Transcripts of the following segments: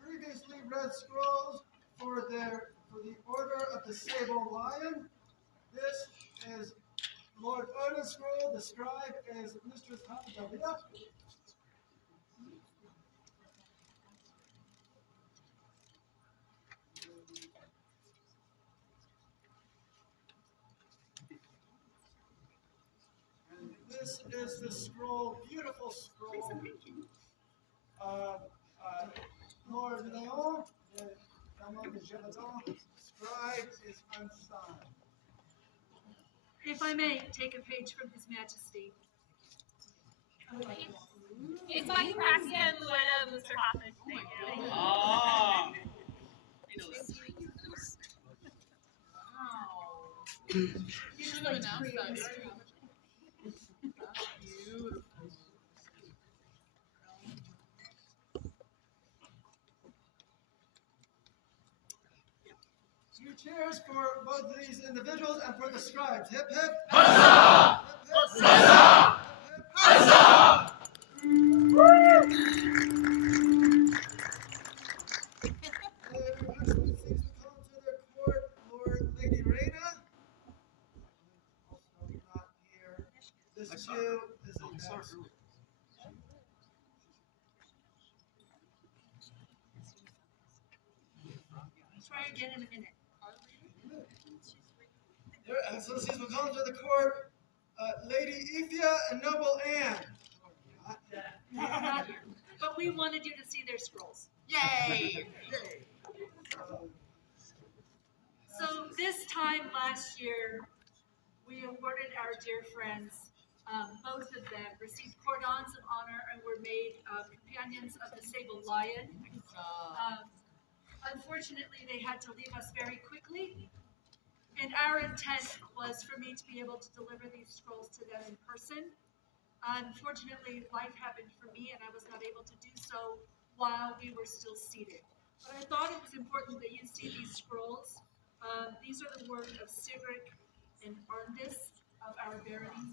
previously read scrolls for the Order of the Sable Lion. This is Lord Odin's scroll. The scribe is Mistress Tahir. And this is the scroll, beautiful scroll. Lord Leon, the scribe is unsigned. If I may take a page from His Majesty. It's like Kraken with Mr. Hoffman. Thank you. Ah. You should have announced that. Two cheers for both of these individuals and for the scribes. Hip hip. Huzzah! Huzzah! Huzzah! Their Excellencies will come to their court, Lord Lady Reina. Also not here. This too is a guest. Try again in a minute. Their Excellencies will come to the court, Lady Ephia and Noble Anne. Not here. But we wanted you to see their scrolls. Yay! So this time last year, we awarded our dear friends, both of them received cordons of honor and were made companions of the Sable Lion. Unfortunately, they had to leave us very quickly, and our intent was for me to be able to deliver these scrolls to them in person. Unfortunately, life happened for me, and I was not able to do so while we were still seated. But I thought it was important that you see these scrolls. These are the work of Sigrid and Arndis of our barony.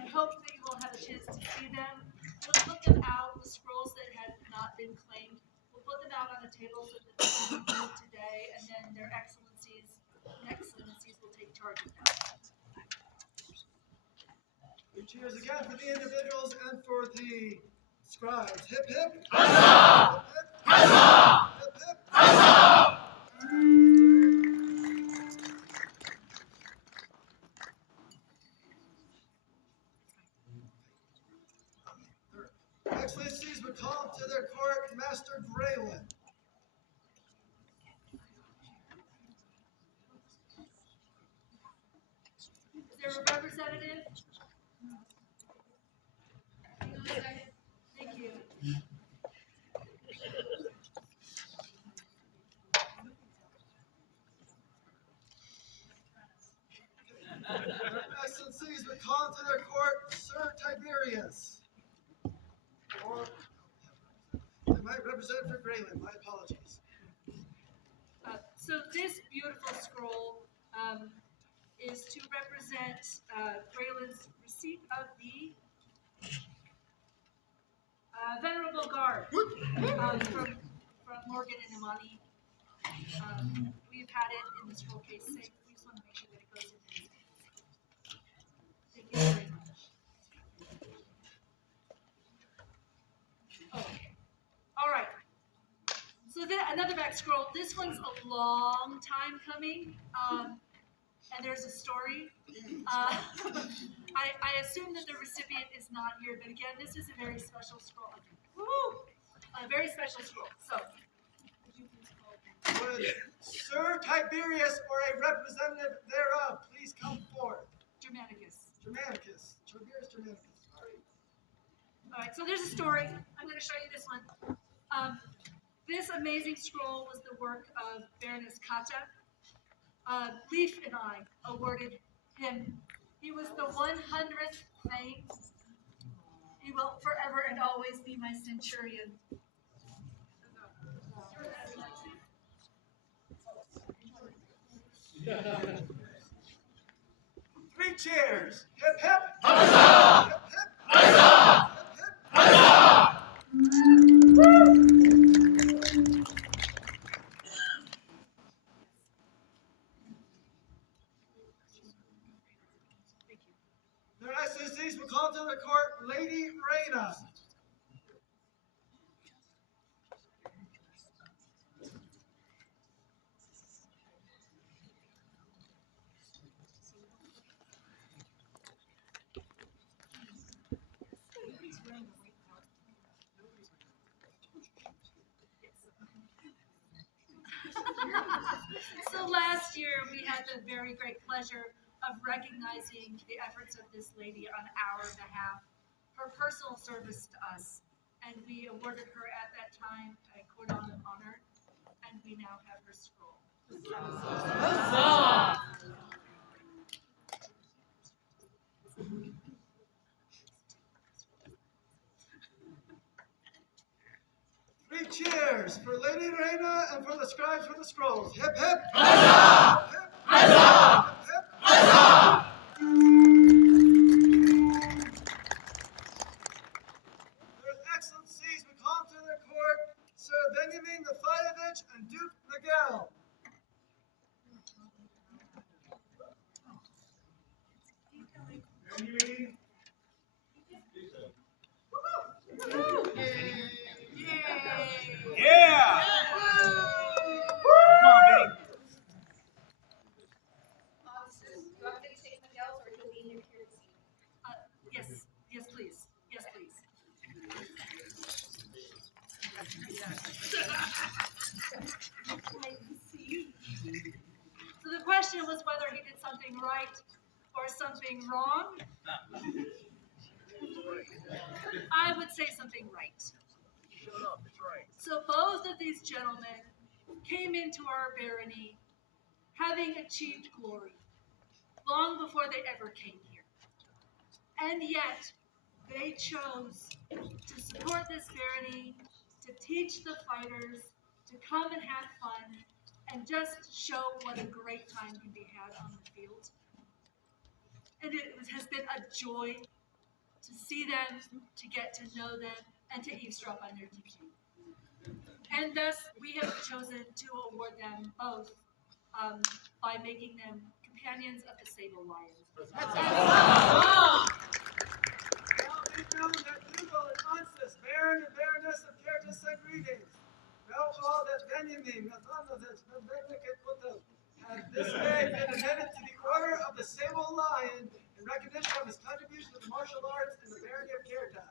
I hope that you will have a chance to see them. We'll put them out, the scrolls that have not been claimed. We'll put them out on a table so that they can be viewed today, and then their excellencies will take charge of them. Cheers again for the individuals and for the scribes. Hip hip. Huzzah! Huzzah! Hip hip. Huzzah! Excellencies would call to their court Master Graylin. Is there a representative? Thank you. Excellencies would call to their court Sir Tiberius. Or they might represent for Graylin. My apologies. So this beautiful scroll is to represent Graylin's receipt of the Venerable Guard from Morgan and Imani. We've had it in the scroll case safe. We just want to make sure that it goes in there. Thank you very much. Okay. All right. So then another back scroll. This one's a long time coming, and there's a story. I assume that the recipient is not here, but again, this is a very special scroll. Woo! A very special scroll. So, would you please call it? Would Sir Tiberius or a representative thereof please come forth? Germanicus. Germanicus. Tiberius Germanicus. Sorry. All right, so there's a story. I'm going to show you this one. This amazing scroll was the work of Baroness Caerthe. Leif and I awarded him. He was the 100th Thane. He will forever and always be my centurion. Three cheers. Hip hip. Huzzah! Hip hip. Huzzah! Hip hip. Huzzah! Their Excellencies will call to the court Lady Reina. So last year, we had the very great pleasure of recognizing the efforts of this lady on our behalf, her personal service to us. And we awarded her at that time a cordon of honor, and we now have her scroll. Huzzah! Three cheers for Lady Reina and for the scribes for the scrolls. Hip hip. Huzzah! Hip hip. Huzzah! Hip hip. Huzzah! Their Excellencies will call to the court Sir Benjamin Nafayevich and Duke Miguel. Benjamin. Yeah! Come on, baby. Yes, yes, please. Yes, please. So the question was whether he did something right or something wrong. I would say something right. Shut up, it's right. So both of these gentlemen came into our barony having achieved glory long before they ever came here. And yet, they chose to support this barony, to teach the fighters, to come and have fun, and just show what a great time can be had on the field. And it has been a joy to see them, to get to know them, and to eavesdrop on their teaching. And thus, we have chosen to award them both by making them companions of the Sable Lion. Now be known that Dougal and Constance, Baron and Baroness of Caerthe, send greetings. Know all that Benjamin Nafayevich has this day been admitted to the Order of the Sable Lion in recognition of his contribution to the martial arts in the Barony of Caerthe.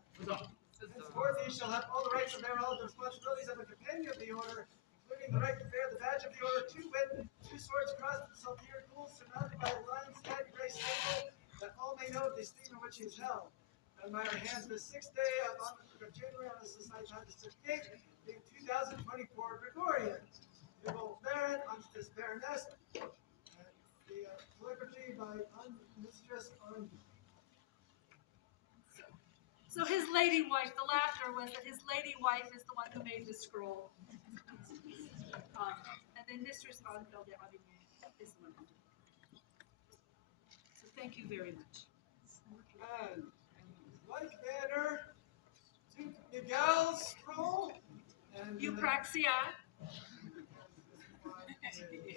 Henceforth, he shall have all the rights and bear all the responsibilities of a companion of the order, including the right to bear the badge of the order, to wit, 2 swords crossed with saltire gules surmounted by a lion's head, gray sable, that all may know the esteem in which he is held. And by our hands, this 6th day of January on the Society Time District 8, being 2024 Gregorian. Dougal Baron, Mistress Baroness, and the calligraphy by Mistress on. So his lady wife, the laughter was that his lady wife is the one who made the scroll. And then Mistress Anfeld is the one who did it. So thank you very much. And like banner, Duke Miguel's scroll. And Eupraxia. the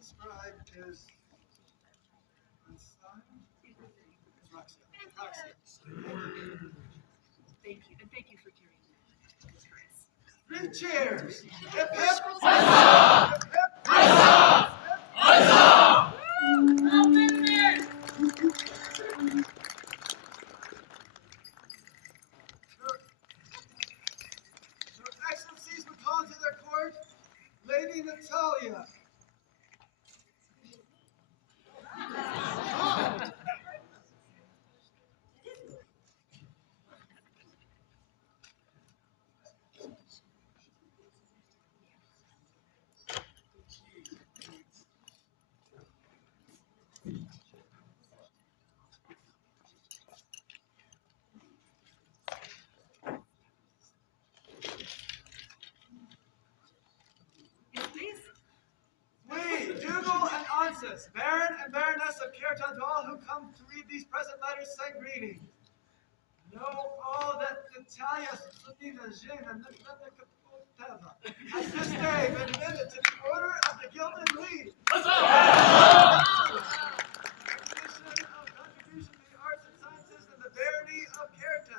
scribe is Thank you, and thank you for carrying that. Three cheers. Hip hip. Huzzah! Hip hip. Huzzah! Huzzah! Your Excellencies will call to their court Lady Natalia. Yes, please. We, Dougal and Constance, Baron and Baroness of Caerthe, to all who come Natalia Sudina Zhina Nukateva has this day been admitted to the Order of the Gilded Leaf. Recognition of contribution to the arts and sciences in the Barony of Caerthe.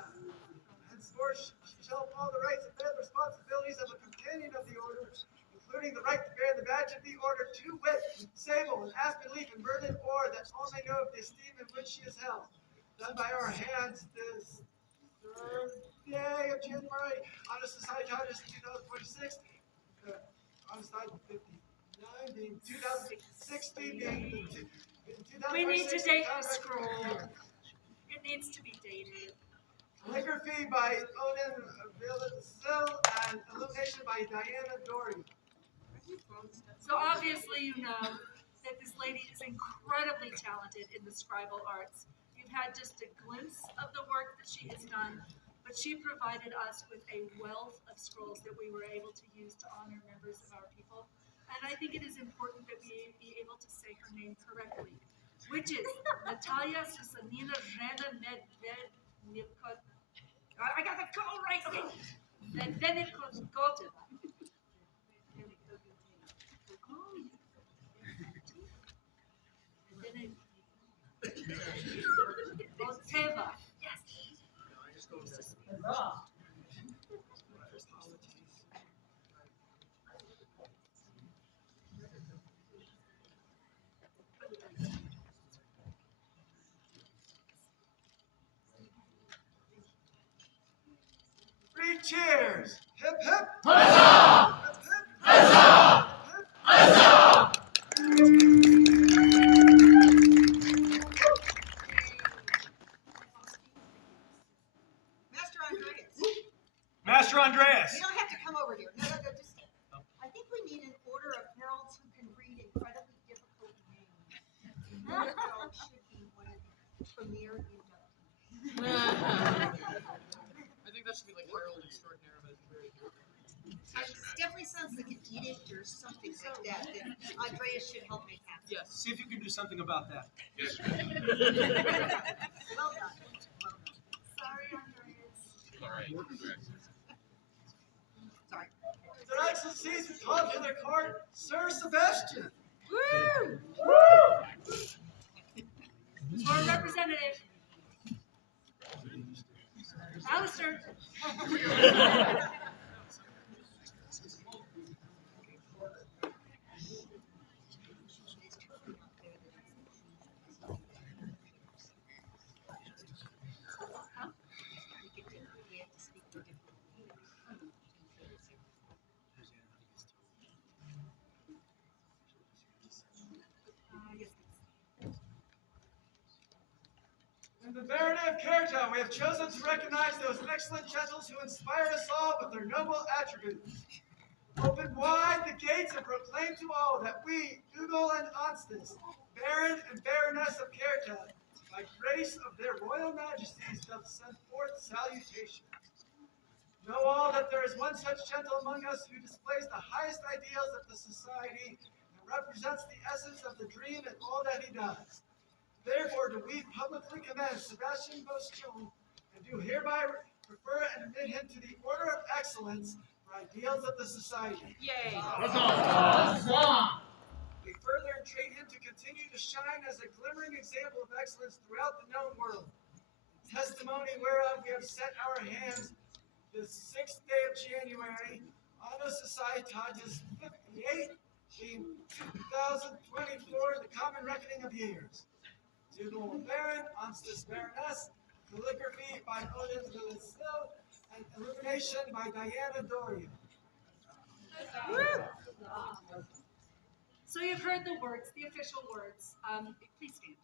Henceforth, she shall follow the rights and bear the responsibilities of a companion of the Order, including the right to bear the badge of the Order, to wit, sable and aspen leaf and verdant ore, that all may know of the esteem in which she is held. Done by our hands this 3rd day of January, Honor Society Congress 2026, Honor Society 59 being 2060 being the We need to 2026 date the Congress. scroll. It needs to be dated. Calligraphy by Odin Villazil and illumination by Diana Dory. So obviously you know that this lady is incredibly talented in the scribal arts. You've had just a glimpse of the work that she has done, but she provided us with a wealth of scrolls that we were able to use to honor members of our people. And I think it is important that we be able to say her name correctly, which is Natalia Susanina Zhena Medvednikova. I got the call right. Okay. Medvednikova. Volteva. Yes. Three cheers! Hip hip! Huzzah! Hip hip! Huzzah! Hip hip! Huzzah! Master Andreas, Master Andreas. you don't have to come over here. No, just. I think we need an order of heralds who can read incredibly difficult names. That herald should be one of the premier inductees. I think that should be like Herald Extraordinaire, but it's very good. It definitely sounds like an edict or something like that Andreas should help make happen. Yes. See if you can do something about that. Well done. Sorry, Andreas. All right. Sorry. Their Excellencies, we call to their court Sir Sebastian. Woo! For a representative. Alistair. In the Barony of Caerthe, we have chosen to recognize those excellent gentles who inspire us all with their noble attributes. Open wide the gates and proclaim to all that we, Dougal and Constance, Baron and Baroness of Caerthe, by grace of their royal majesties, doth send forth salutations. Know all that there is one such gentle among us who displays the highest ideals of the society and represents the essence of the dream in all that he does. Therefore, do we publicly commend Sebastian Boston and do hereby refer and admit him to the Order of Excellence for ideals of the society. Yay. We further entreat him to continue to shine as a glimmering example of excellence throughout the known world. In testimony whereof we have set our hands this 6th day of January, Honor Societatis 58, being 2024, the common reckoning of years. Dougal Baron, Constance Baroness, calligraphy by Odin Villazil, and illumination by Diana Dory. So you've heard the words, the official words. Please stand.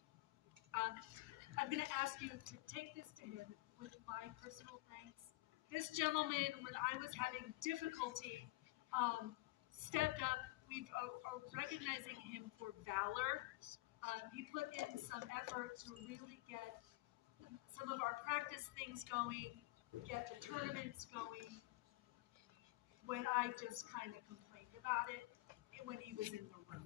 I'm going to ask you to take this to him with my personal thanks. This gentleman, when I was having difficulty, stepped up. We've recognizing him for valor. He put in some effort to really get some of our practice things going, get the tournaments going, when I just kind of complained about it when he was in the room.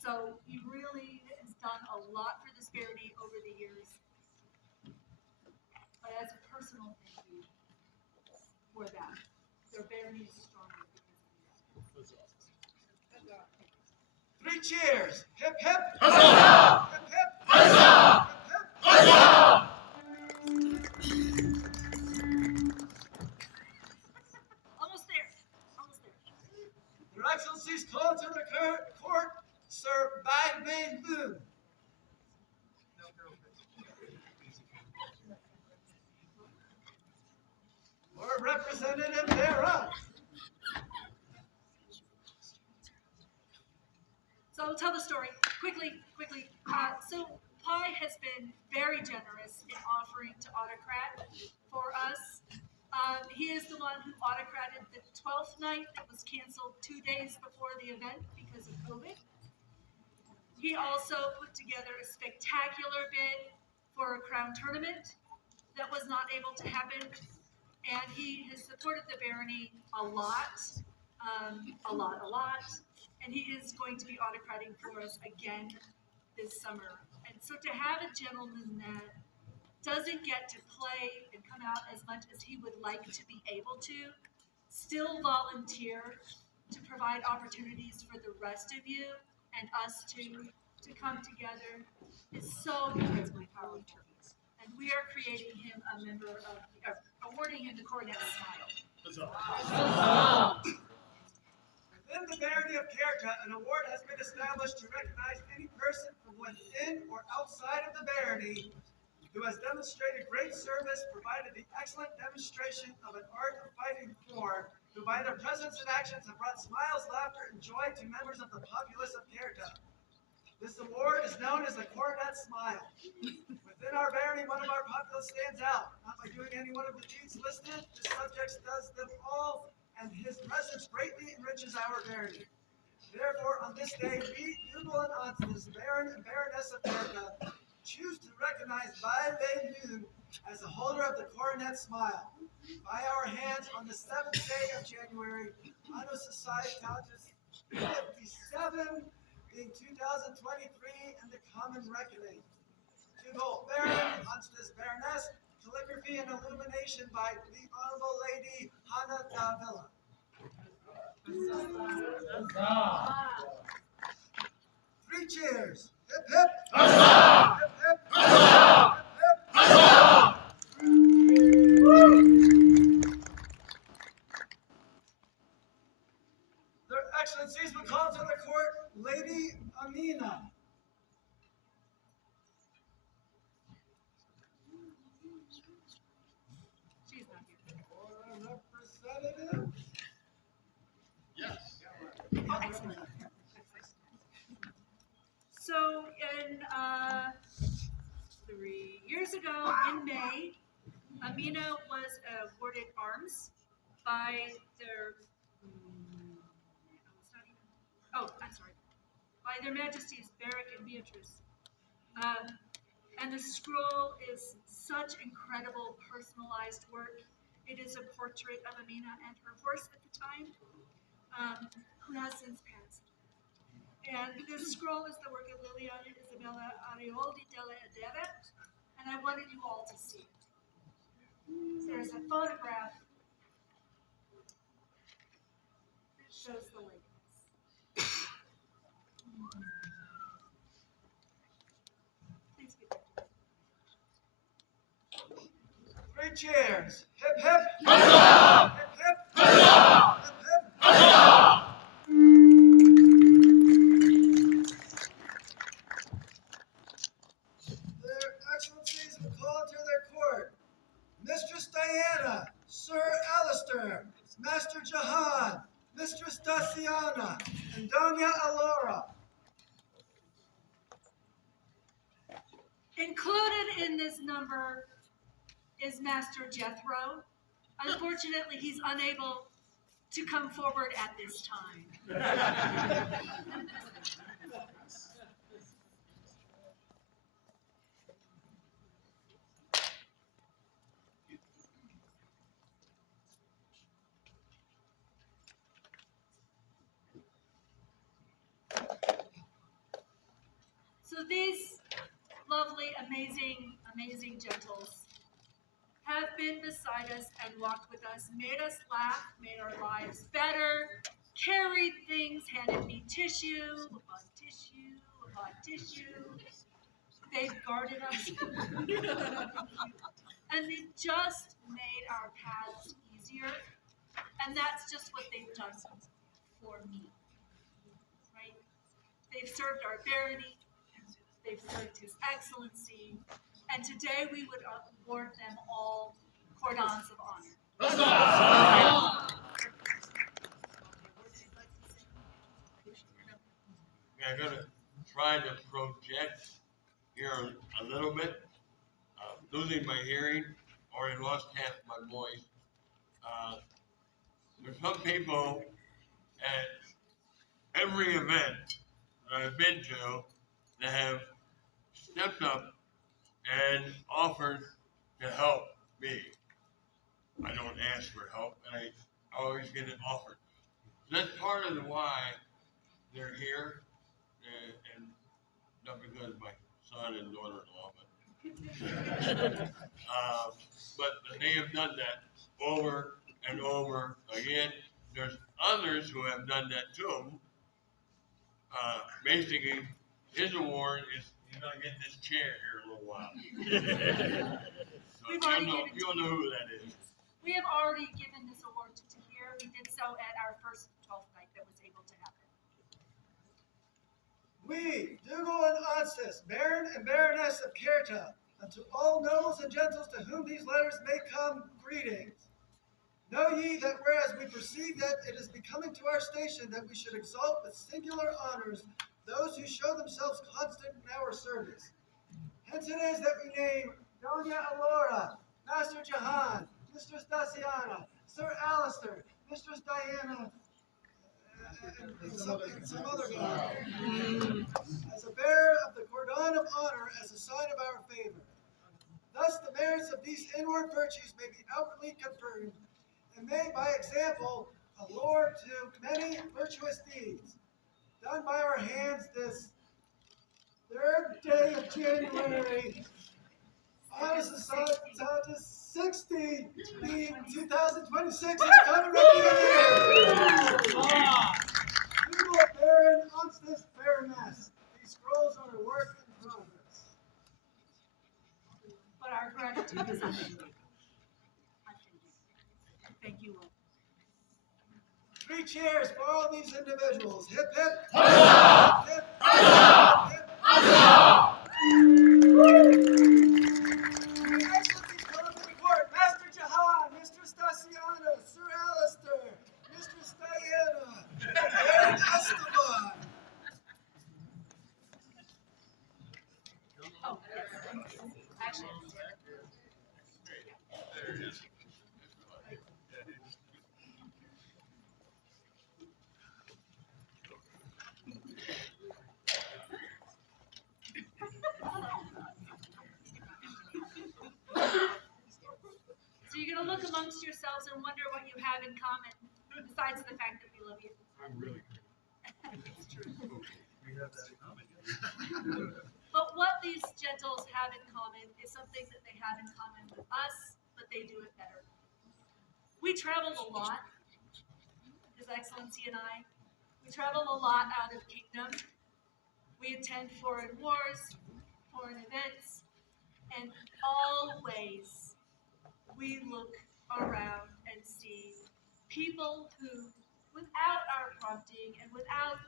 So he really has done a lot for this Barony over the years. But as a personal thank you, for them. Their barony is stronger because of that. 3 cheers. Hip hip. Huzzah! Hip hip. Huzzah! Hip hip. Huzzah! Almost there. Almost there. Your Excellencies, call to the court, Sir Bagman Boone. Or representative thereof. So I'll tell the story quickly. So Pi has been very generous in offering to autocrat for us. He is the one who autocrated the 12th night that was canceled 2 days before the event because of COVID. He also put together a spectacular bid for a crown tournament that was not able to happen. And he has supported the barony a lot. And he is going to be autocrating for us again this summer. And so to have a gentleman that doesn't get to play and come out as much as he would like to be able to, still volunteer to provide opportunities for the rest of you and us to come together is so powerful. And we are creating him a member of, awarding him the Coronet Smile. Within the Barony of Caerthe, an award has been established to recognize any person from within or outside of the barony who has demonstrated great service, provided the excellent demonstration of an art of fighting form, who by their presence and actions have brought smiles, laughter, and joy to members of the populace of Caerthe. This award is known as the Coronet Smile. Within our barony, one of our populace stands out, not by doing any one of the deeds listed. His subjects does them all, and his presence greatly enriches our barony. Therefore, on this day, we, Dougal and Anselus, Baron and Baroness of Caerthe, choose to recognize Vladimirovna as the holder of the Coronet Smile. By our hands, on the 7th day of January, Anno Societatis 57, being 2023, and the common reckoning. Dougal, Baron, Anselus, Baroness, calligraphy and illumination by the Honorable Lady Hannah Davila. 3 cheers. Hip hip. Huzzah! Hip hip. Huzzah! Hip hip. Huzzah! Their Excellencies will call to the court Lady Amina. She's not here. Or a representative. Yes. Oh, excellent. So in 3 years ago in May, Amina was awarded arms by their by their Majesties Barrack and Beatrice. And the scroll is such incredible personalized work. It is a portrait of Amina and her horse at the time, who has since passed. And this scroll is the work of Liliana Isabella Arioldi della Adera, and I wanted you all to see it. There's a photograph that shows the likeness. Please be there. 3 cheers. Hip hip. Huzzah! Hip hip. Huzzah! Hip hip. Huzzah! Their Excellencies will call to their court Mistress Diana, Sir Alistair, Master Jahan, Mistress Daciana, and Doña Alora. Included in this number is Master Jethro. Unfortunately, he's unable to come forward at this time. So these lovely, amazing gentles have been beside us and walked with us, made us laugh, made our lives better, carried things, handed me tissue upon tissue upon tissue. They've guarded us. And they've just made our paths easier. And that's just what they've done for me. Right? They've served our barony. They've served His Excellency. And today we would award them all cordons of honor. I'm going to try to project here a little bit. Losing my hearing, already lost half my voice. There's some people at every event that I've been to that have stepped up and offered to help me. I don't ask for help, and I always get it offered. That's part of the why they're here, and not because my son and daughter-in-law, but they have done that over and over again. There's others who have done that too. Basically, his award is he's gonna get this chair here in a little while. So you'll know who that is. We have already given this award to Tahir. We did so at our first 12th night that was able to happen. We, Dougal and Onsis, Baron and Baroness of Caerthe, and to all nobles and gentles to whom these letters may come, greetings. Know ye that whereas we perceive that it is becoming to our station that we should exalt with singular honors those who show themselves constant in our service. Hence it is that we name Doña Alora, Master Jahan, Mistress Daciana, Sir Alistair, Mistress Diana, and some other guy, as a bearer of the cordon of honor as a sign of our favor. Thus the merits of these inward virtues may be outwardly confirmed, and may by example allure to many virtuous deeds, done by our hands this 3rd day of January, August 60, being 2026, and commemorating the year. Dougal, Baron, Onsis, Baroness. These scrolls are a work in progress. But our gratitude is unending. Thank you all. 3 cheers for all these individuals. Hip, hip. Huzzah! Hip, hip. Huzzah! Hip. Huzzah! Your Excellencies, come to the court. Master Jahan, Mistress Daciana, Sir Alistair, Mistress Diana, Baron Esteban. Oh, actually. So you're going to look amongst yourselves and wonder what you have in common, besides the fact that we love you. I'm really good. It's true. We have that in common. But what these gentles have in common is something that they have in common with us, but they do it better. We travel a lot, His Excellency and I. We travel a lot out of kingdom. We attend foreign wars, foreign events, and always we look around and see people who, without our prompting and without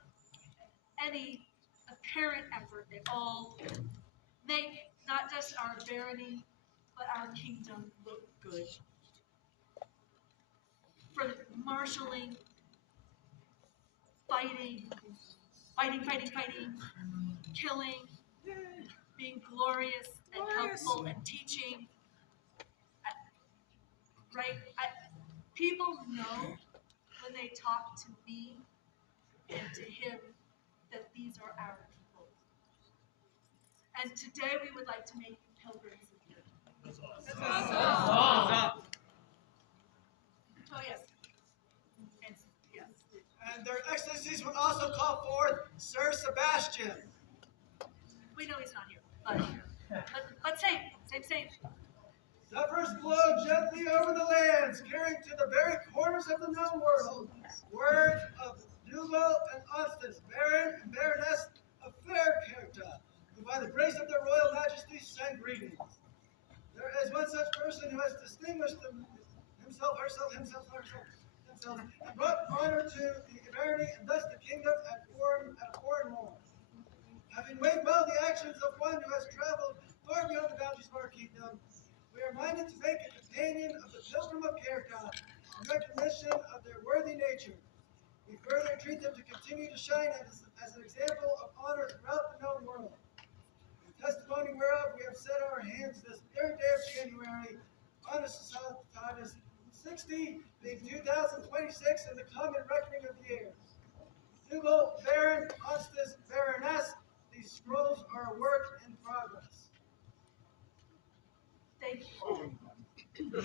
any apparent effort at all, make not just our barony, but our kingdom look good. For marshaling, fighting, killing, being glorious and helpful and teaching. Right? People know when they talk to me and to him that these are our people. And today we would like to make you pilgrims of here. Oh, yes. And, yes. And their Excellencies would also call forth Sir Sebastian. We know he's not here, but same. Zephyrs blow gently over the lands, carrying to the very corners of the known world words of Dougal and Constance, Baron and Baroness of fair Caerthe, who by the grace of their royal majesty send greetings. There is one such person who has distinguished himself, and brought honor to the barony and thus the kingdom at a foreign war. Having weighed well the actions of one who has traveled far beyond the boundaries of our kingdom, we are minded to make a companion of the pilgrim of Caerthe in recognition of their worthy nature. We further entreat them to continue to shine as an example of honor throughout the known world. In testimony whereof we have set our hands this third day of January on a Societas 60, being 2026 in the common reckoning of the years. Dougal, Baron, Constance, Baroness, these scrolls are a work in progress. Thank you.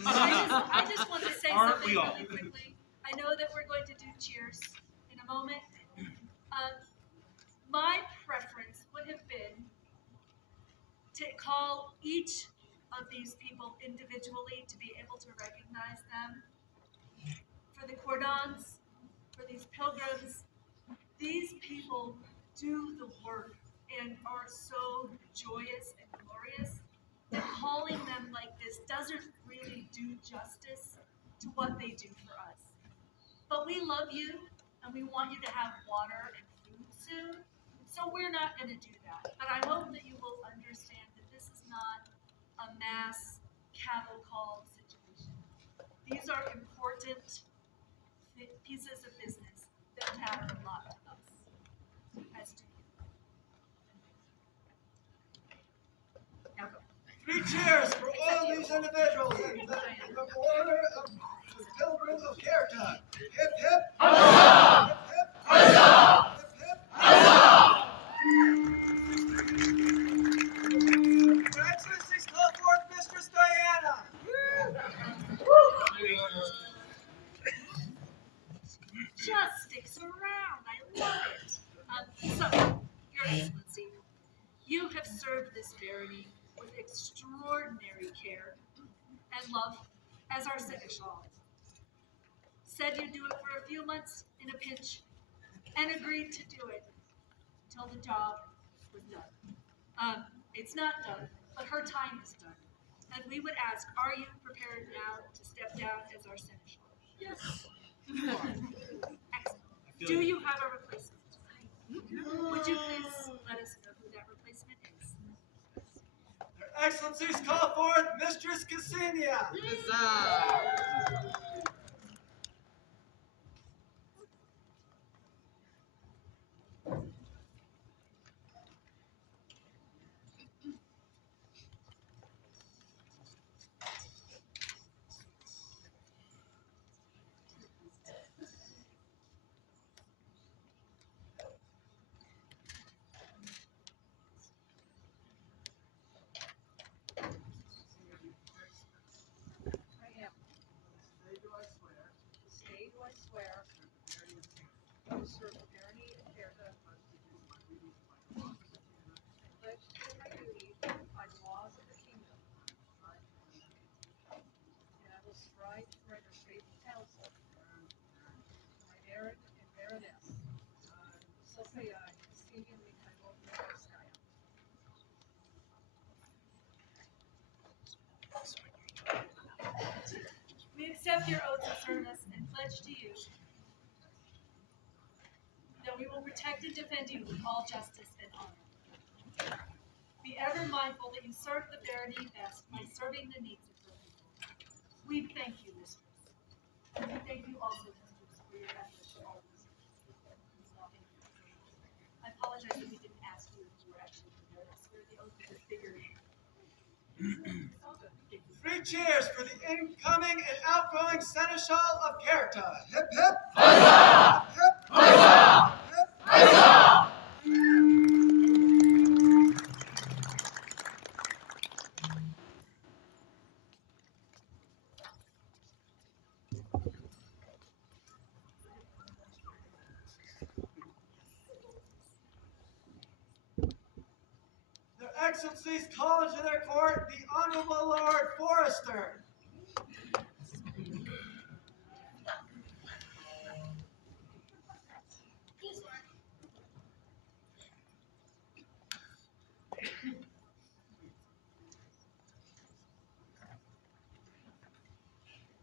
I just want to say Aren't something we all? really quickly. I know that we're going to do cheers in a moment. My preference would have been to call each of these people individually to be able to recognize them. For the cordons, for these pilgrims, these people do the work and are so joyous and glorious that calling them like this doesn't really do justice to what they do for us. But we love you and we want you to have water and food soon, so we're not going to do that. But I hope that you will understand that this is not a mass cattle call situation. These are important pieces of business that matter a lot to us, as do you. Now go. 3 cheers for all these individuals in the order of the pilgrim of Caerthe. Hip hip! Huzzah! Hip hip! Huzzah! Hip hip! Huzzah! Your Excellencies, call forth Mistress Diana. Just sticks around. I love it. So, Your Excellency, you have served this barony with extraordinary care and love as our seneschal. Said you'd do it for a few months in a pinch, and agreed to do it until the job was done. It's not done, but her time is done. And we would ask, are you prepared now to step down as our seneschal? Yes. Excellent. Do you have a replacement? Would you please let us know who that replacement is? Your Excellencies, call forth Mistress Cassinia. Stay do I swear to serve the barony of Caerthe and pledge to do my duty by the laws of the kingdom. And I will strive to render faithful counsel to my Baron and Baroness. So say I, Cassinia Mikhailo-Mikhailovskaya. We accept your oath of service and pledge to you that we will protect and defend you with all justice and honor. Be ever mindful that you serve the barony best by serving the needs of your people. We thank you, Mistress. And we thank you also, Mistress, for your efforts to all these years. I apologize that we didn't ask you if you were actually prepared to swear the oath because figured. 3 cheers for the incoming and outgoing seneschal of Caerthe. Hip hip! Huzzah! Hip hip! Huzzah! Hip hip! Huzzah! Their Excellencies call into their court the Honorable Lord Forester.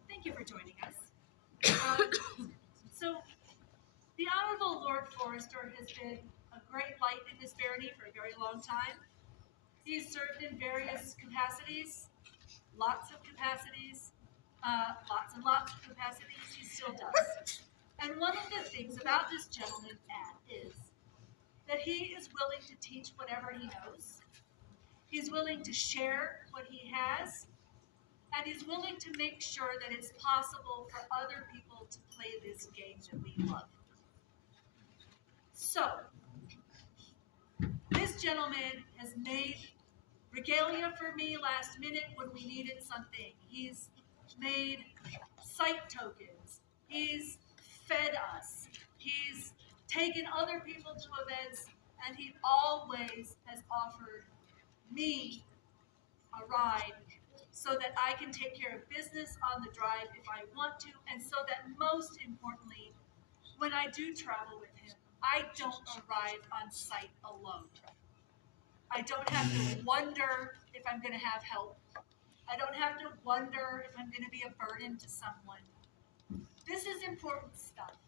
Thank you for joining us. So, the Honorable Lord Forester has been a great light in this barony for a very long time. He's served in various capacities, lots and lots of capacities. He still does. And one of the things about this gentleman is that he is willing to teach whatever he knows. He's willing to share what he has, and he's willing to make sure that it's possible for other people to play this game that we love. So, this gentleman has made regalia for me last minute when we needed something. He's made site tokens. He's fed us. He's taken other people to events, and he always has offered me a ride so that I can take care of business on the drive if I want to, and so that most importantly, when I do travel with him, I don't arrive on site alone. I don't have to wonder if I'm going to have help. I don't have to wonder if I'm going to be a burden to someone. This is important stuff.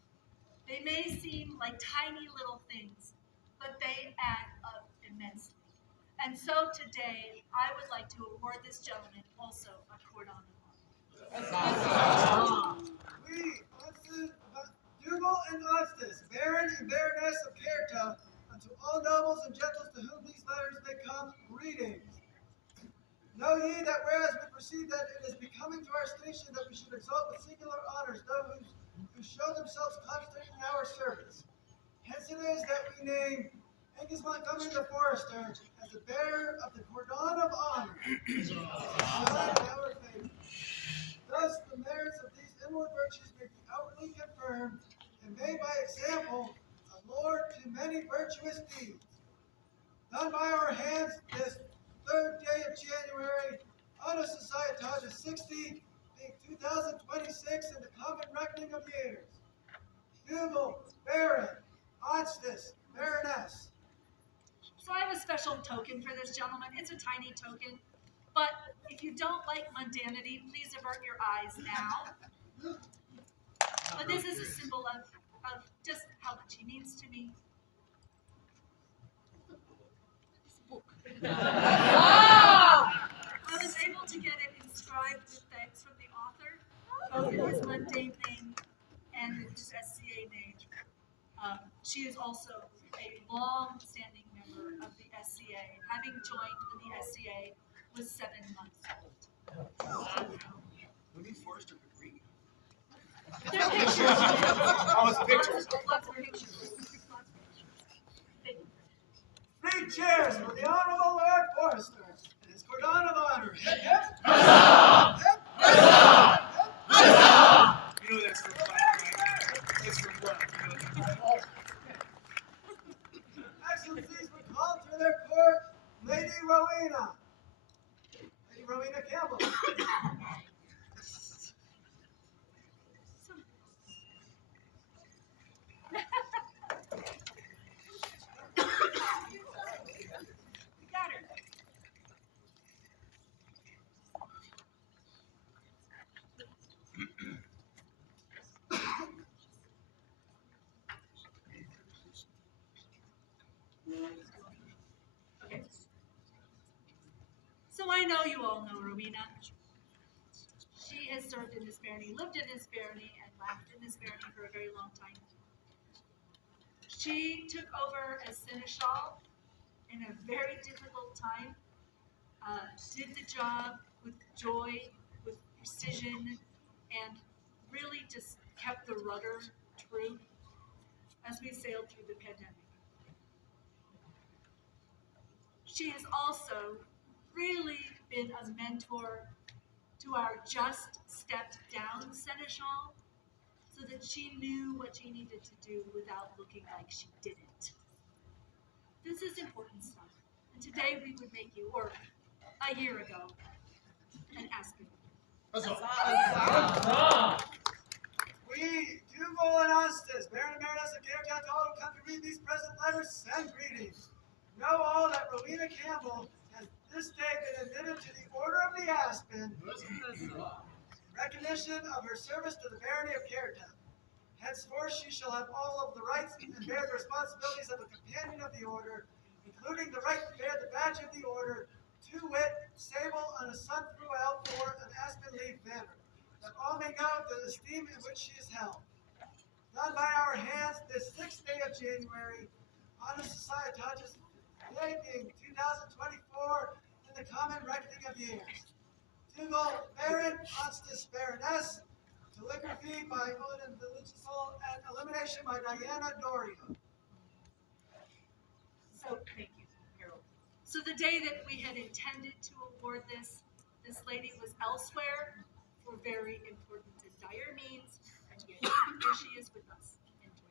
They may seem like tiny little things, but they add up immensely. And so today, I would like to award this gentleman also a cordon bleu. We, Dougal and Eustace, Baron and Baroness of Caerthe, unto all nobles and gentles to whom these letters may come, greetings. Know ye that whereas we perceive that it is becoming to our station that we should exalt with singular honors those who show themselves constant in our service. Hence it is that we name Angus Montgomery the Forester as the bearer of the cordon of honor. Our favor. Thus the merits of these inward virtues may be outwardly confirmed, and made by example a lord to many virtuous deeds. Done by our hands this 3rd day of January, Honor Societage 60, being 2026 in the common reckoning of years. Dougal, Baron, Eustace, Baroness. So I have a special token for this gentleman. It's a tiny token, but if you don't like mundanity, please avert your eyes now. But this is a symbol of just how much he means to me. I was able to get it inscribed with thanks from the author, both in his mundane name and in his SCA name. She is also a long-standing member of the SCA, having joined when the SCA was 7 months old. Who needs Forrester to read? There are pictures. Oh, it's pictures. Lots of pictures. Thank you. 3 cheers for the Honorable Lord Forester and his cordon of honor. Hip, hip. Hip, hip. You know that's from Black, right? That's from Black. You know that. Excellencies, we call to their court Lady Rowena. Lady Rowena Campbell. We got her. Okay. So I know you all know Rowena. She has served in this barony, lived in this barony, and laughed in this barony for a very long time. She took over as seneschal in a very difficult time, did the job with joy, with precision, and really just kept the rudder true as we sailed through the pandemic. She has also really been a mentor to our just stepped down seneschal, so that she knew what she needed to do without looking like she didn't. This is important stuff, And today we would make you, or a year ago, an aspen. We do volunastes, Baron and Baroness of Caerthe, to all who come to read these present letters, send greetings. Know all that Rowena Campbell has this day been admitted to the Order of the Aspen, recognition of her service to the Barony of Caerthe. Henceforth she shall have all of the rights and bear the responsibilities of a companion of the Order, including the right to bear the badge of the Order, to wit, sable on a sun throughout or an aspen leaf banner, that all may know the esteem in which she is held. Done by our hands this 6th day of January, Honest Societatis, day being 2024, in the common reckoning of years. Tugel Baron, Constance Baroness, calligraphy by Odin Viligisol, and elimination by Diana Doria. So, thank you, Harold. So the day that we had intended to award this lady was elsewhere for very important and dire means, and yet here she is with us. Enjoy.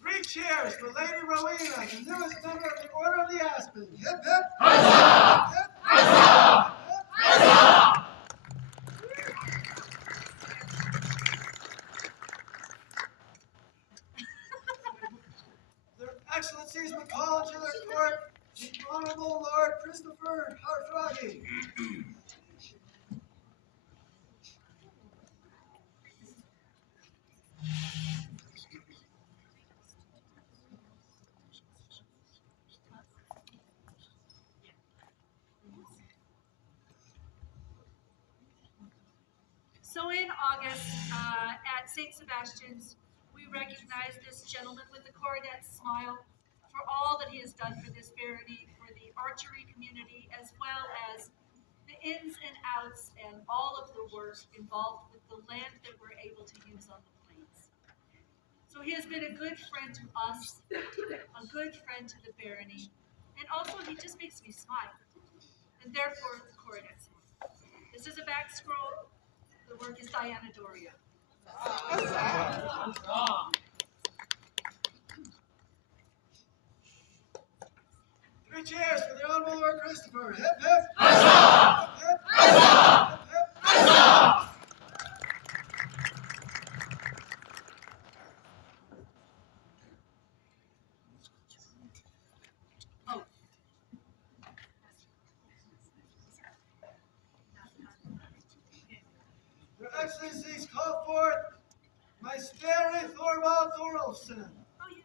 Three cheers for Lady Rowena, the newest member of the Order of the Aspen. Hip, hip. Huzzah! Hip, Huzzah! Huzzah! Their Excellencies would call to their court the Honorable Lord Christopher al-Razi. So in August, at St. Sebastian's, we recognize this gentleman with the coronet smile for all that he has done for this barony, for the archery community, as well as the ins and outs and all of the work involved with the land that we're able to use on the plains. So he has been a good friend to us, a good friend to the barony, and also he just makes me smile, and therefore the coronet smile. This is a back scroll. The work is Diana Doria. Three cheers for the Honorable Lord Christopher. Hip, hip. Huzzah! Hip, hip. Huzzah! Hip, hip. Huzzah! Oh. Your Excellencies, call forth Maesteri Thorvald Thorolfsson. Oh, you.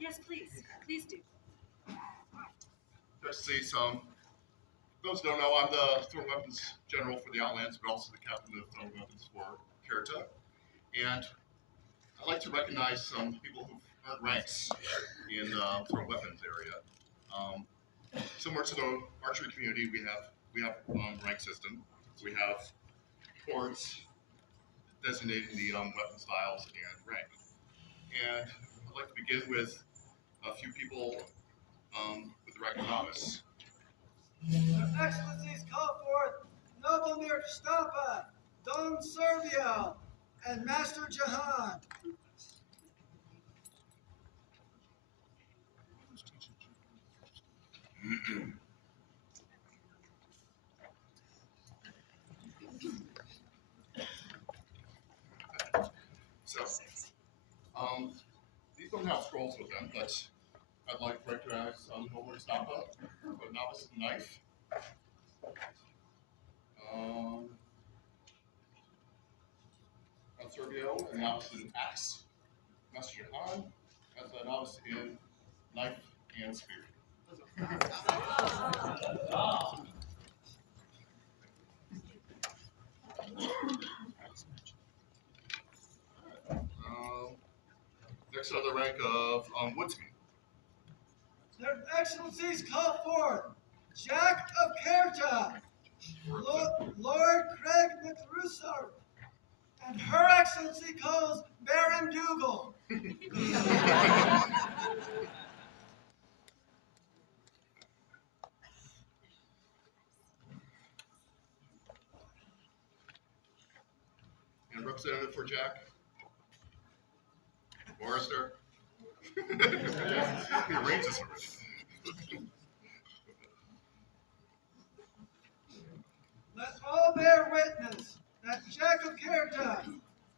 Yes, please. Please do. Just see some. Those who don't know, I'm the Thrown Weapons General for the Outlands, but also the Captain of Thrown Weapons for Caerthe. And I'd like to recognize some people who've earned ranks in the Thrown Weapons area. Similar to the archery community, we have rank system. We have cords designating the weapon styles and rank. And I'd like to begin with a few people with the rank of novice. Your Excellencies, call forth Noblemir Stampa, Don Servio, and Master Jahan. So, these don't have scrolls with them, but I'd like to recognize Noblemir Stampa, a novice with a knife. Servio, a novice in axe. Master Jahan, as a novice in knife and spear. Next on the rank of woodsman. Your Excellencies, call forth Jack of Caerthe, Lord Craig McRussard, and Her Excellency calls Baron Dougal. And representative for Jack? Forrester? He arranged this already. Let all bear witness that Jack of Caerthe,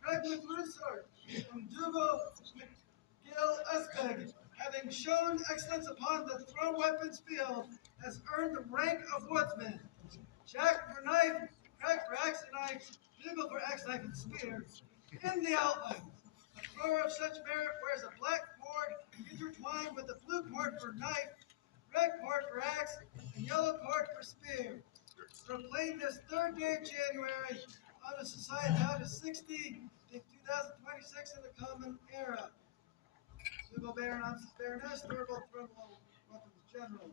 Craig McRussert, and Dougal McGill Espeg, having shown excellence upon the thrown weapons field, has earned the rank of woodsman. Jack for knife, Craig for axe and knife, Dougal for axe, knife, and spear. In the outlands, a thrower of such merit wears a black cord intertwined with a blue cord for knife, red cord for axe, and yellow cord for spear. Proclaimed this third day of January on the Societatis 60 in 2026 in the Common Era. Dougal Baroness, Baroness, Durable Throne Weapons General.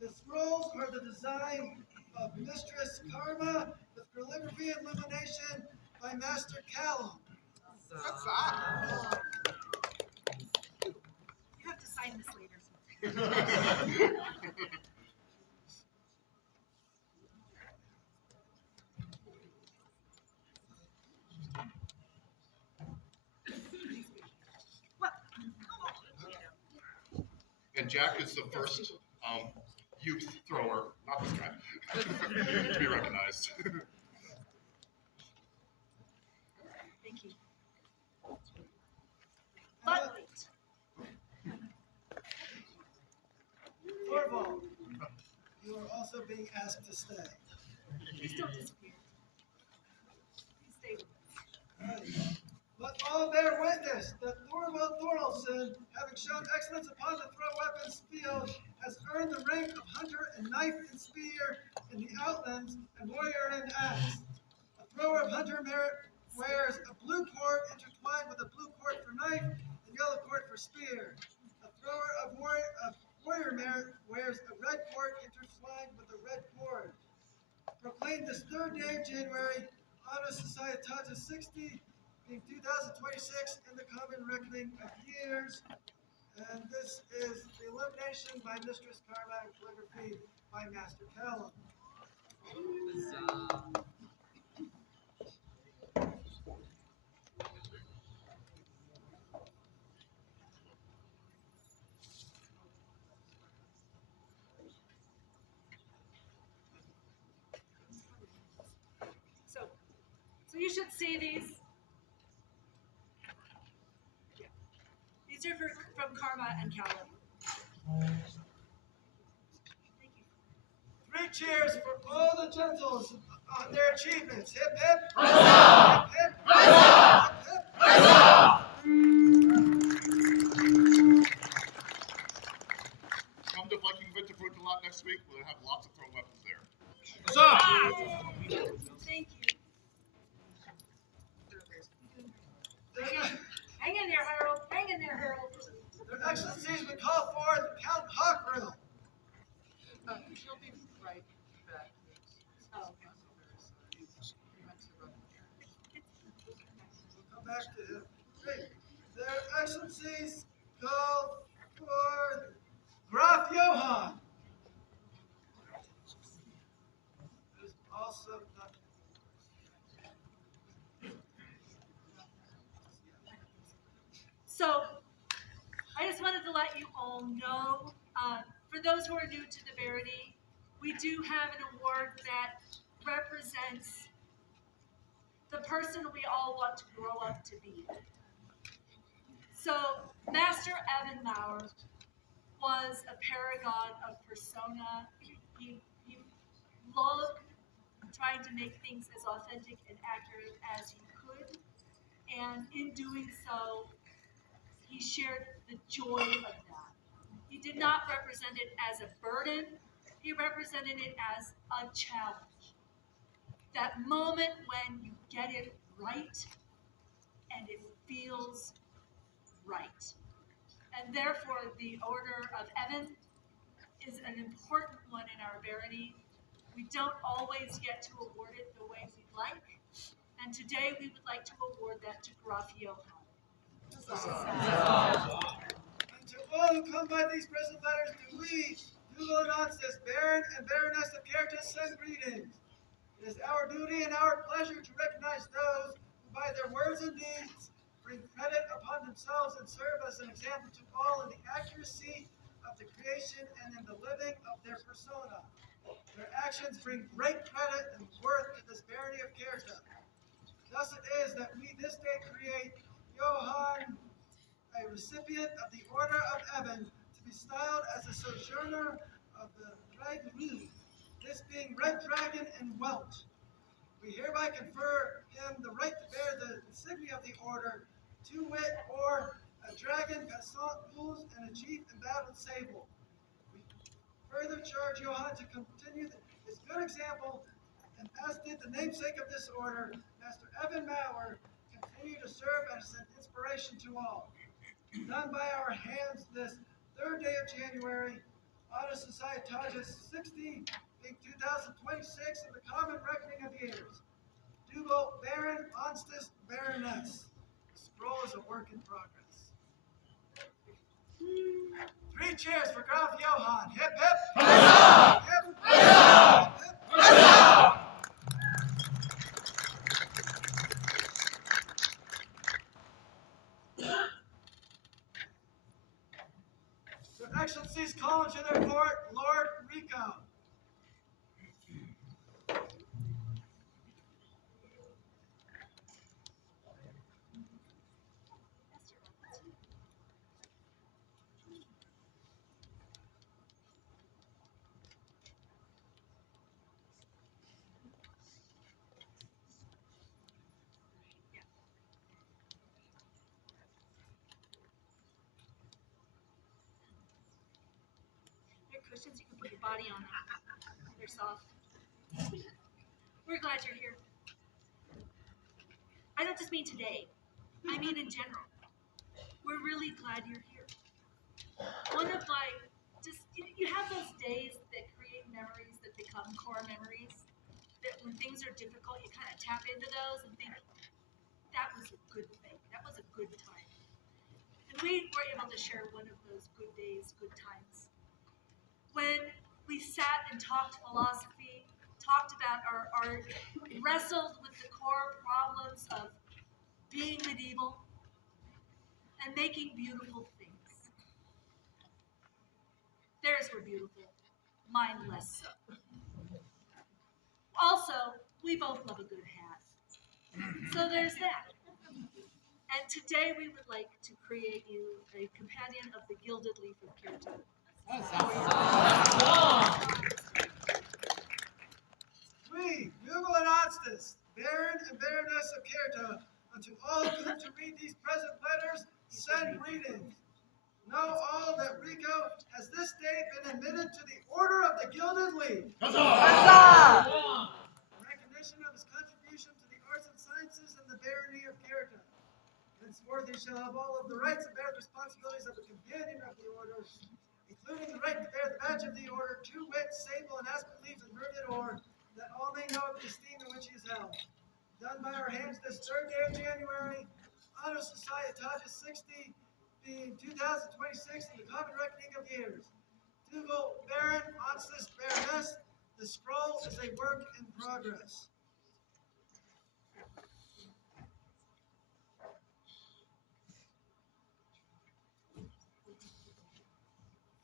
The scrolls are the design of Mistress Karma with calligraphy and illumination by Master Callum. What's that? You have to sign this later. And Jack is the first youth thrower, not this guy, to be recognized. Thank you. But wait. Thorvald, you are also being asked to stay. Please don't disappear. Please stay with us. Alright. Let all bear witness that Thorvald Thorolfsson, having shown excellence upon the throw weapons field, has earned the rank of hunter and knife and spear in the outlands and warrior and axe. A thrower of hunter merit wears a blue cord intertwined with a blue cord for knife and yellow cord for spear. A thrower of warrior merit wears a red cord intertwined with a red cord. Proclaimed this third day of January, Honor Societatis 60, in 2026 in the Common Reckoning of Years. And this is the illumination by Mistress Karma and calligraphy by Master Callum. So you should see these. Yeah. These are from Karma and Callum. Thank you. 3 cheers for all the gentles on their achievements. Hip hip! Huzzah! Hip hip! Huzzah! Hip hip! Huzzah! Come to Viking Winterfruit a lot next week. We'll have lots of throw weapons there. Thank you. Hang in there, Harold. Hang in there, Harold. Their Excellencies, we call forth Count Hark. She'll be right back. Oh, okay. We'll come back to him. Great. Their Excellencies call for Graf Johann. There's also not. So, I just wanted to let you all know, for those who are new to the Barony, we do have an award that represents the person we all want to grow up to be. So, Master Evan Maurer was a paragon of persona. He loved trying to make things as authentic and accurate as he could, and in doing so, he shared the joy of that. He did not represent it as a burden, he represented it as a challenge. That moment when you get it right and it feels right. And therefore, the Order of Evan is an important one in our barony. We don't always get to award it the way we'd like, And today we would like to award that to Graf Johann. And to all who come by these present letters, do we, Dougal and Onces, Baron and Baroness of Caerthe, send greetings. It is our duty and our pleasure to recognize those who by their words and deeds bring credit upon themselves and serve as an example to all in the accuracy of the creation and in the living of their persona. Their actions bring great credit and worth to this Barony of Caerthe. Thus it is that we this day create Johann a recipient of the Order of Evan, to be styled as a sojourner of the Red Rood, this being Red Dragon and Welch. We hereby confer him the right to bear the insignia of the order, to wit, or a dragon, passant gules, and a chief embattled sable. We further charge Johann to continue his good example, and as did the namesake of this order, Master Evan Mauer, continue to serve as an inspiration to all. Done by our hands this 3rd day of January, Honor Societatis 60, being 2026 in the common reckoning of years. Dougal, Baron, Onstis, Baroness. The scroll is a work in progress. 3 cheers for Graf Johann. Hip, hip. Huzzah! Hip, huzzah! Hip, huzzah! Your Excellencies call into their court Lord Rivka. They're cushions, you can put your body on them. They're soft. We're glad you're here. I don't just mean today. I mean in general. We're really glad you're here. One of my, you have those days that create memories that become core memories. That when things are difficult, you kind of tap into those and think, that was a good thing. That was a good time. And we were able to share one of those good days, good times. When we sat and talked philosophy, talked about our art, wrestled with the core problems of being medieval and making beautiful things. Theirs were beautiful, mine less so. Also, we both love a good hat. So there's that. And today we would like to create you a companion of the Gilded Leaf of Caerthe. We, Dougal and Onstis, Baron and Baroness of Caerthe, unto all who come to read these present letters, send greetings. Know all that Rico has this day been admitted to the Order of the Gilded Leaf. Huzzah! In recognition of his contribution to the arts and sciences in the Barony of Caerthe. Henceforth he shall have all of the rights and bear responsibilities of a companion of the order, including the right to bear the badge of the order, to wit, sable and aspen leaves and verted ore, that all may know of the esteem in which he is held. Done by our hands this 3rd day of January, Honor Societatis 60, being 2026 in the common reckoning of years. Dougal, Baron, Onstis, Baroness, the scroll is a work in progress.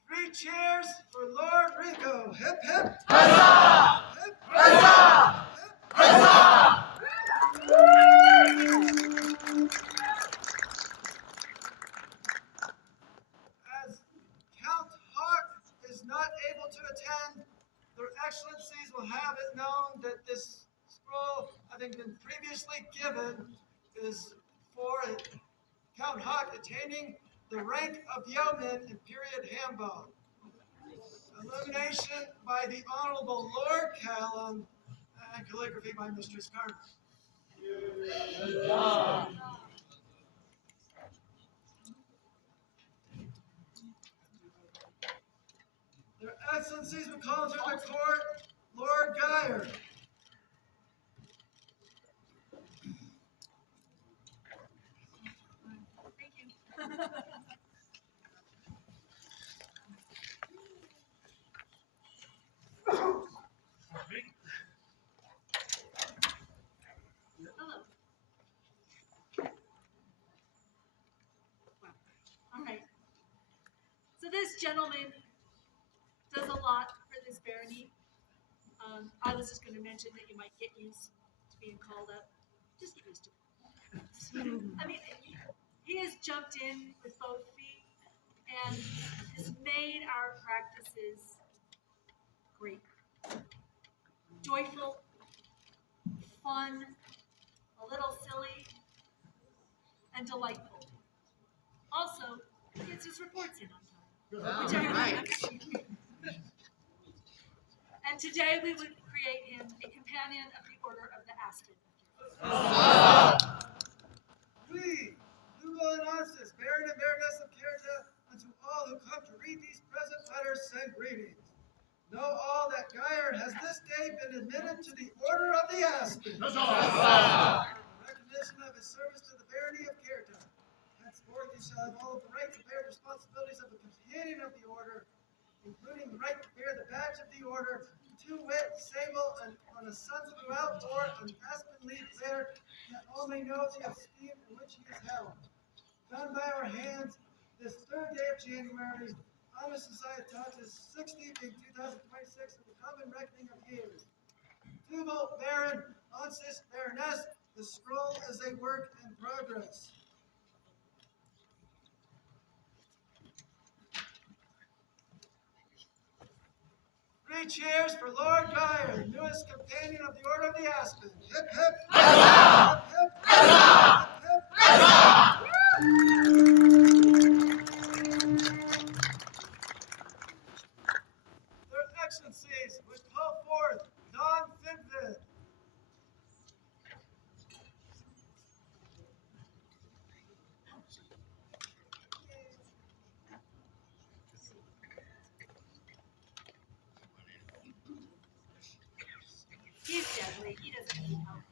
Three cheers for Lord Rico. Hip, hip. Huzzah! Hip, huzzah! Hip, huzzah! As Count Hark is not able to attend, their excellencies will have it known that this scroll, having been previously given, is for Count Hark attaining the rank of yeoman in period Hambo. Illumination by the Honorable Lord Callum, and calligraphy by Mistress Carter. Their excellencies will call to the court Lord Geyer. This gentleman does a lot for this barony. I was just going to mention that you might get used to being called up. Just get used to it. I mean, he has jumped in with both feet and has made our practices great, joyful, fun, a little silly, and delightful. Also, he gets his reports in on time, which I really appreciate. And today we would create him a companion of the Order of the Aspen. We, do announce this Baron and Baroness of Caerthe, unto all who come to read these present letters, send greetings. Know all that Geyer has this day been admitted to the Order of the Aspen. In recognition of his service to the Barony of Caerthe. Henceforth he shall have all of the right to bear the responsibilities of a companion of the Order, including the right to bear the badge of the Order, to wit, sable, and on a sun throughout, or an aspen leaf there, that all may know the esteem in which he is held. Done by our hands this 3rd day of January, on the Societatis 60th in 2026 of the common reckoning of years. To vote Baron, Onsis, Baroness, the scroll is a work in progress. Three cheers for Lord Geyer, the newest companion of the Order of the Aspen. Hip, hip. Hip, hip. Their Excellencies would call forth Don Finfid. He's deadly. He doesn't need help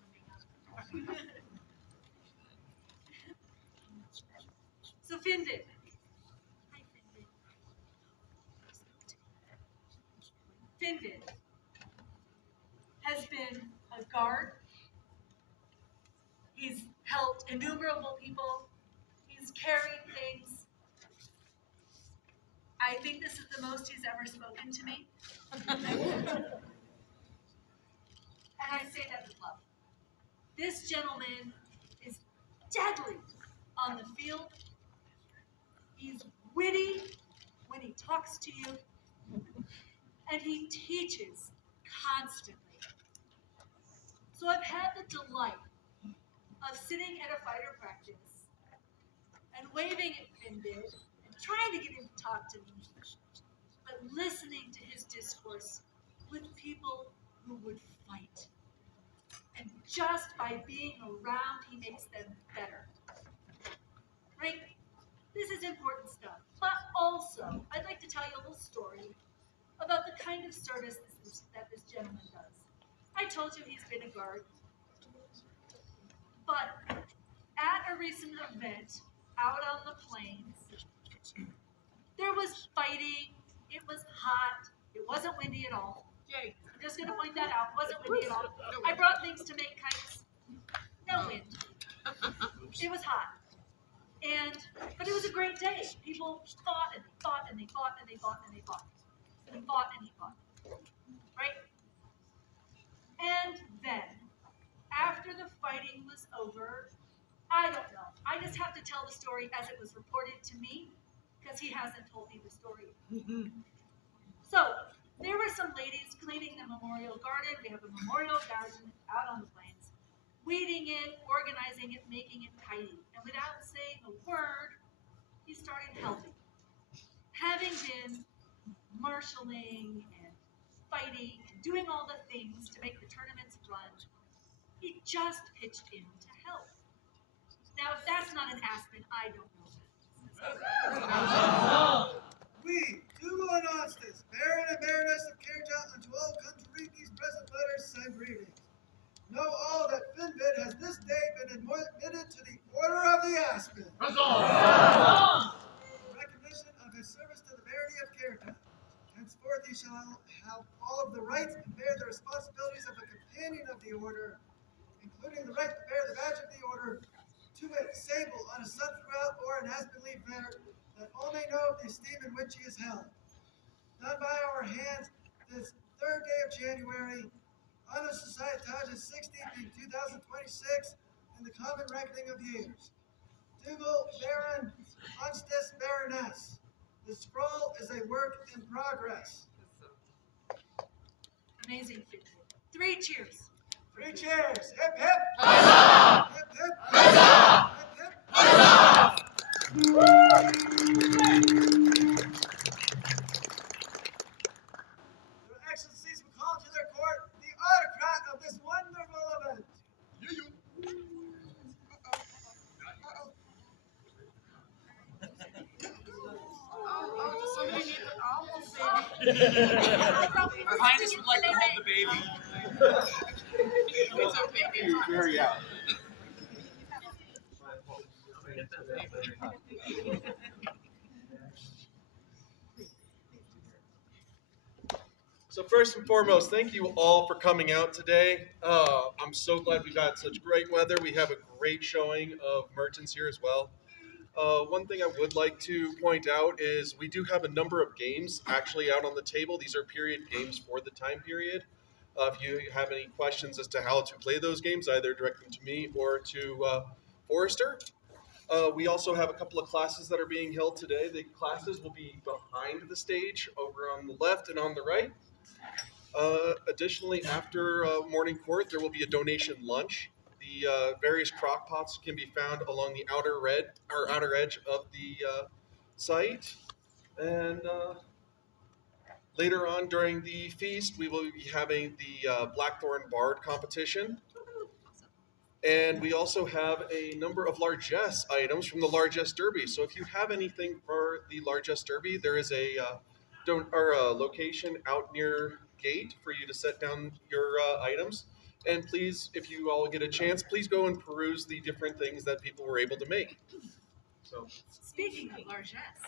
coming up. So Finvid. Hi, Finvid. Finvid has been a guard. He's helped innumerable people. He's carried things. I think this is the most he's ever spoken to me. And I say that with love. This gentleman is deadly on the field. He's witty when he talks to you. And he teaches constantly. So I've had the delight of sitting at a fighter practice and waving at Finbid and trying to get him to talk to me, but listening to his discourse with people who would fight. And just by being around, he makes them better. Right? This is important stuff. But also, I'd like to tell you a little story about the kind of service that this gentleman does. I told you he's been a guard. But at a recent event out on the plains, there was fighting. It was hot. It wasn't windy at all. Yay. I'm just going to point that out. It wasn't windy at all. I brought things to make kites. No wind. It was hot. But it was a great day. People fought and they fought and they fought and they fought and they fought. He fought and he fought. Right? And then, after the fighting was over, I don't know. I just have to tell the story as it was reported to me, because he hasn't told me the story. So, there were some ladies cleaning the memorial garden. We have a memorial garden out on the plains. Weeding it, organizing it, making it tidy. And without saying a word, he started helping. Having been marshaling and fighting and doing all the things to make the tournaments run, he just pitched in to help. Now, if that's not an Aspen, I don't know. We, Dougal and Ostis, Baron and Baroness of Caerthe, unto all come to read these present letters, send greetings. Know all that Finbid has this day been admitted to the Order of the Aspen. In recognition of his service to the Barony of Caerthe. Henceforth he shall have all of the rights and bear the responsibilities of a companion of the Order, including the right to bear the badge of the Order, to wit, sable on a sun throughout or an aspen leaf there, that all may know of the esteem in which he is held. Done by our hands this third day of January, Honor Societatis 16th in 2026, in the common reckoning of years. Dougal Baron, Mistress Baroness. The scroll is a work in progress. Amazing. 3 cheers. 3 cheers. Hip hip. Huzzah! Hip hip. Huzzah! Hip hip. Huzzah! Your Excellencies will call to their court the autocrat of this wonderful event. Somebody need the owls, baby. Her Highness would like to hold the baby. It's okay, baby. Very out. So first and foremost, thank you all for coming out today. I'm so glad we've had such great weather. We have a great showing of merchants here as well. One thing I would like to point out is we do have a number of games actually out on the table. These are period games for the time period. If you have any questions as to how to play those games, either direct them to me or to Forrester. We also have a couple of classes that are being held today. The classes will be behind the stage, over on the left and on the right. Additionally, after morning court, there will be a donation lunch. The various crock pots can be found along the outer edge of the site. And later on during the feast, we will be having the Blackthorn Bard competition. And we also have a number of largesse items from the Largesse Derby. So if you have anything for the Largesse Derby, there is a location out near gate for you to set down your items. And please, if you all get a chance, please go and peruse the different things that people were able to make. So, Speaking of largesse,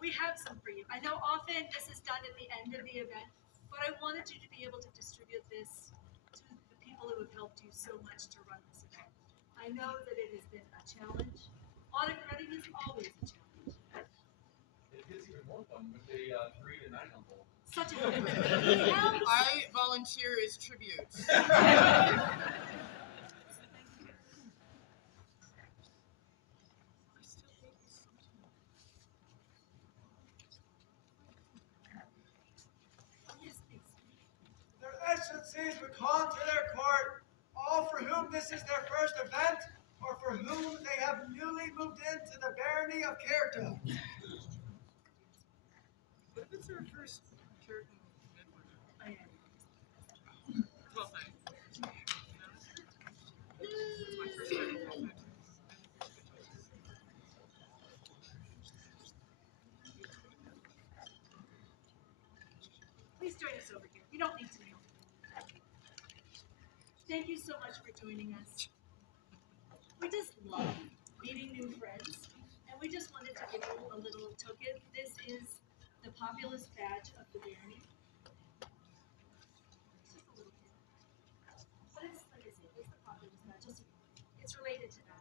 we have some for you. I know often this is done at the end of the event, but I wanted you to be able to distribute this to the people who have helped you so much to run this event. I know that it has been a challenge. Audit credit is always a challenge. it is even more fun with a 3 to 9 level. Such a help. I volunteer as tribute. Yes, please. Their Excellencies would call to their court all for whom this is their first event, or for whom they have newly moved into the Barony of Caerthe. What if it's our first Caerthe midwife? I am. 12th night. It's my first Caerthe 12th night. Please join us over here. You don't need to kneel. Thank you so much for joining us. We just love meeting new friends, and we just wanted to give you a little token. This is the Populous Badge of the Barony. It's just a little bit. But it's, like I said, it's the Populous Badge. It's related to that.